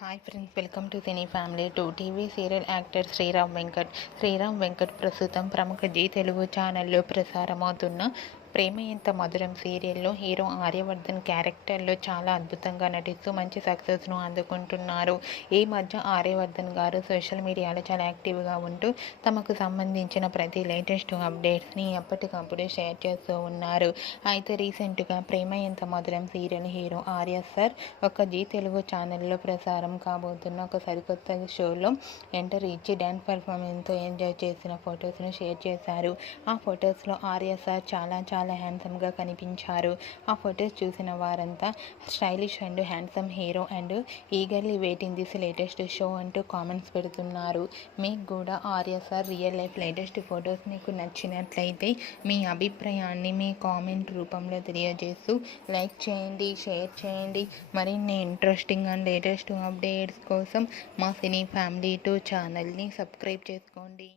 Hi friends, welcome to cine family. TV serial actor Sriram Venkat ప్రస్తుతం ప్రముఖ G Telugu ఛానల్లో ప్రసారమవుతున్న ప్రేమ ఎంత మధురం సీరియల్లో హీరో ఆర్యవర్ధన్ క్యారెక్టర్లో చాలా అద్భుతంగా నటిస్తూ మంచి సక్సెస్ను అందుకుంటున్నారు. ఈ మధ్య ఆర్యవర్ధన్ గారు సోషల్ మీడియాలో చాలా యాక్టివ్గా ఉంటూ తమకు సంబంధించిన ప్రతి లేటెస్ట్ అప్డేట్స్ని ఎప్పటికప్పుడు షేర్ చేస్తూ ఉన్నారు. అయితే రీసెంట్గా ప్రేమ ఎంత మధురం సీరియల్ హీరో ఆర్య సార్ ఒక జీ తెలుగు ఛానల్లో ప్రసారం కాబోతున్న ఒక సరికొత్త షోలో ఎంటర్ ఇచ్చి డ్యాన్స్ పర్ఫార్మెన్స్తో ఎంజాయ్ చేసిన ఫొటోస్ను షేర్ చేశారు. ఆ ఫొటోస్లో ఆర్య సార్ చాలా హ్యాండ్సమ్గా కనిపించారు. ఆ ఫొటోస్ చూసిన వారంతా stylish and handsome hero and eagerly waiting this latest show అంటూ కామెంట్స్ పెడుతున్నారు. మీకు కూడా Arya sir real life latest photos మీకు నచ్చినట్లయితే మీ అభిప్రాయాన్ని మీ కామెంట్ రూపంలో తెలియజేస్తూ లైక్ చేయండి, షేర్ చేయండి. మరిన్ని ఇంట్రెస్టింగ్ అండ్ లేటెస్ట్ అప్డేట్స్ కోసం మా సినీ ఫ్యామిలీ ఛానల్ని సబ్స్క్రైబ్ చేసుకోండి.